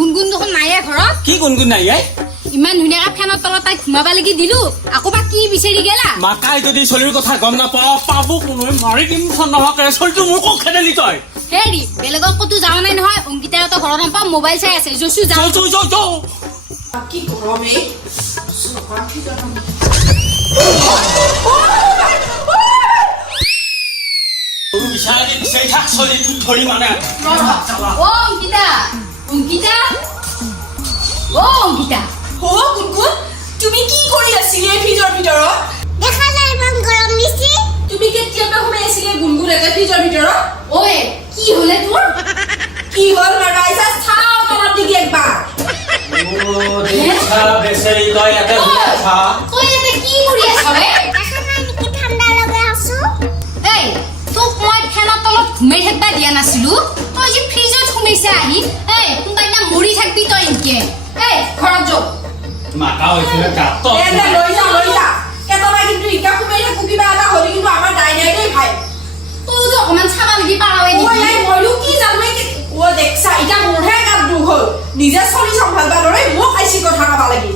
গুণগুণ দেখোন নাইয়ে ঘৰত কি গুণগুণ নাই ইমান ধুনীয়াকে ফেনৰ তলত তাই ঘুমাবা লাগি দিলো আকৌ বা কি বিচাৰি গেলা মাকাই যদি চলিৰ কথা গম নাপাওঁ পাব কোনোৱে মাৰি দিম নহকে চলিটো মোৰ কক খেদালি তই হেৰি বেলেগত ক'তো যাওঁ নাই নহয় অংকিতাৰ তো ঘৰত নাপাওঁ মোবাইল চাই আছে জসু যাওঁ কি গৰমে বিচাৰি থাক চলি ধৰি মানে ও অংকিতা অংকিতা ও অংকিতা ও গুণগুণ তুমি কি কৰি আছিলে ফ্ৰিজৰ ভিতৰত দেখা নাই ইমান গৰম দিছে তুমি কেতিয়াবা সোমাই আছিলে গুণগুণ এটা ফ্ৰিজৰ ভিতৰত ওই কি হলে তোৰ কি হ'ল মাৰাইছা চাও তলত দিগি একবাৰ বেচাৰি তই ইয়াতে তই ইয়াতে কি কৰি আছ বে দেখা নাই নেকি ঠাণ্ডা লগাই আছো এই তোক মই ফেনৰ তলত ঘুমাই থাকবা দিয়া নাছিলো তই যে ফ্ৰিজত সোমাইছা আহি এই কোনবা দিনা মৰি থাকবি তই এনকে এই ঘৰত যাও মাকা হৈছিলে গাত এনে লৈ যা কেতবা কিন্তু ইটা সোমাই থাকো কিবা এটা হ'লে কিন্তু আমাৰ ডাইনাইটেই ভাই তই যে অকমান চাবা লাগি পাৰাৱে ও নেকি নাই মইও কি জানো ও দেখছা ইটা মোৰহে গাত দুখ হ'ল নিজে চলি চম্ভালবা নৰে মোক আইছি কথা কবা লাগি